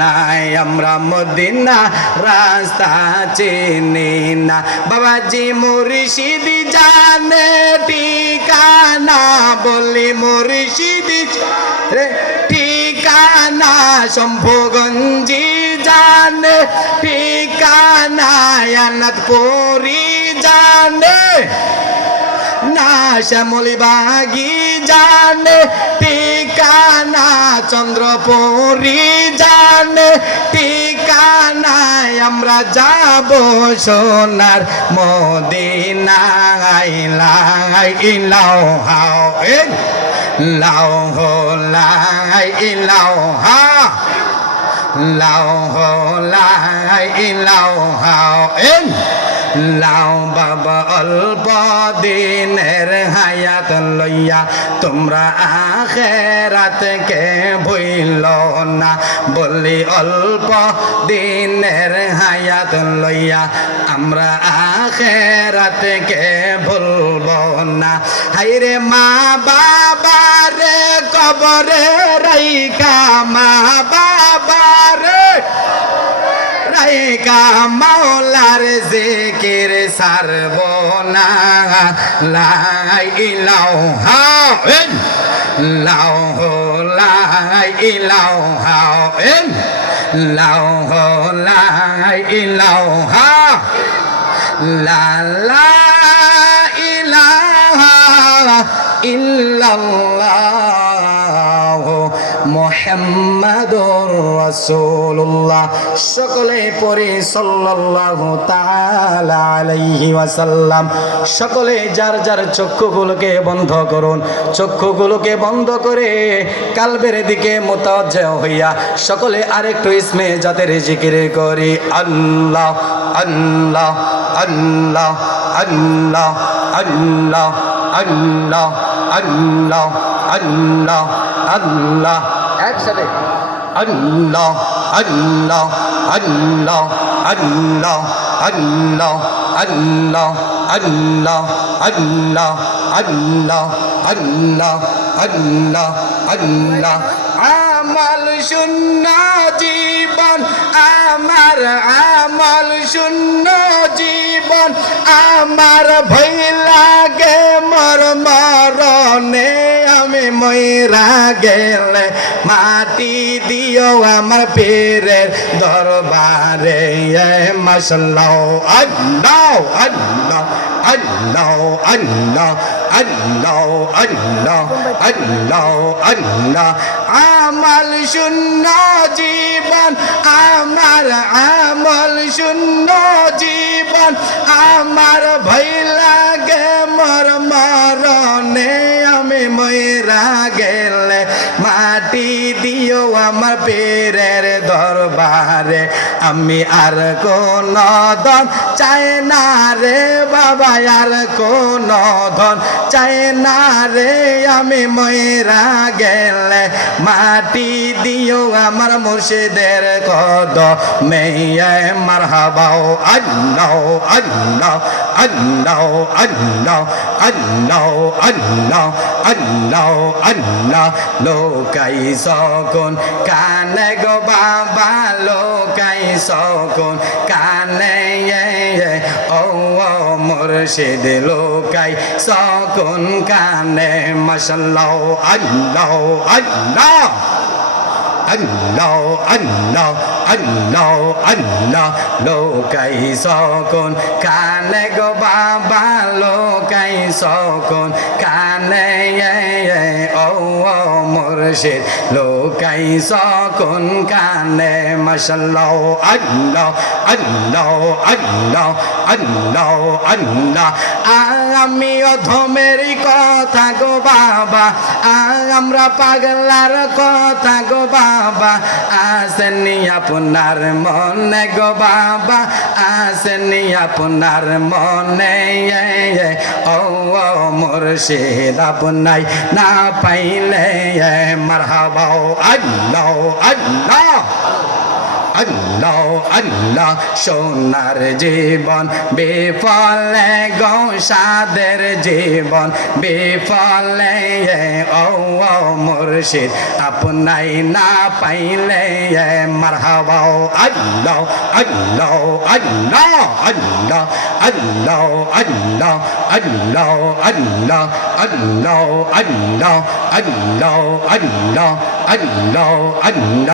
নাই আমরা মদিনা রাস্তা চিনি না বাবাজি মুর্শিদ জানে ঠিকানা বলি মুর্শিদ রে ঠিকানা শম্ভুগঞ্জি জানে ঠিকানা আনাতপুরি জানে না শ্যামলীবাগি জানে ঠিকানা চন্দ্রপুরি জানে ঠিকানা আমরা যাব সোনার মদিনায় লা ইলাহা ইল্লাল্লাহু লা ইলাহা লা ইলাহা লাও বাবা অল্প দিনের হায়াত লইয়া তোমরা আখিরাতকে ভুইল না বলি অল্প দিনের হায়াত লইয়া আমরা আখিরাতকে ভুলব না হায়রে মা বাবারে কবরে রাইখা মা বাবারে রাইখা মাওলার জিকির সারবনা লা ইলাহা ইল্লাল্লাহু লা ইলাহা ইল্লাল্লাহু লা ইলাহা লা ইলাহা ইল্লাল্লাহু মুহাম্মাদুর রাসূলুল্লাহ সকলে পড়ি সাল্লাল্লাহু তাআলা আলাইহি ওয়াসাল্লাম সকলে যার যার চক্ষুগুলোকে বন্ধ করুন চক্ষুগুলোকে বন্ধ করে কালবের দিকে মুতাওয়াজ্জিহ হইয়া সকলে আরেকটু ইসমে জাতের জিকির করি আল্লাহ আল্লাহ আল্লাহ আল্লাহ আল্লাহ আল্লাহ আল্লাহ আল্লাহ আল্লাহ একসাথে আল্লাহ আল্লাহ আল্লাহ আল্লাহ আল্লাহ আল্লাহ আল্লাহ আল্লাহ আল্লাহ আল্লাহ আল্লাহ আল্লাহ আমাল শূন্য জীবন আমার আমল শূন্য জীবন আমার ভয় লাগে মর মরণে আমি মইরা গেলে মাটি দিও আমার পীরের দরবারে মাশাআল্লাহ আল্লাহ আল্লাহ আল্লাহ আল্লাহ আল্লাহ আল্লাহ আল্লাহ আল্লাহ আমল শূন্য জীবন আমার আমল শূন্য জীবন আমার ভয় লাগে মর মরণে আমি মইরা গেলে মাটি দিও আমার পীরের দরবারে আমি আর কোন ধন চাই না রে বাবা আর কোন ধন চাই না রে আমি মইরা গেলে মাটি দিও আমার মুর্শিদের কদমে মারহাবা আল্লাহ আল্লাহ আল্লাহ আল্লাহ আল্লাহ আল্লাহ আল্লাহ আল্লাহ লোকাই সকন কানে গো বাবা লোকাই সকন কানে ও মুর্শিদ লোকাই সকন কানে মাশাআল্লাহ আল্লাহ আল্লাহ আল্লাহ আল্লাহ আল্লাহ আল্লাহ লোকাই সকন কানে গো বাবা লোকাই সকন কানে ও মুর্শিদ লোকাই সকন কানে মাশাআল্লাহ আল্লাহ আল্লাহ আল্লাহ আল্লাহ আল্লাহ আমি অধমের কথা গো বাবা আমরা পাগলার কথা গো বাবা আসেনি আপনার মনে গো বাবা আসেনি আপনার মনে ও মুর্শিদ আপনাই না পাইলে মারহাবা আল্লাহ আল্লাহ আল্লাহ আল্লাহ সোনার জীবন বিফলে গো সাদের জীবন বিফলে ও মুর্শিদ আপনাই না পাইলে মারহাবা আল্লাহ আল্লাহ আল্লাহ আল্লাহ আল্লাহ আল্লাহ আল্লাহ আল্লাহ আল্লাহ আল্লাহ আল্লাহ আল্লাহ আল্লাহ আল্লাহ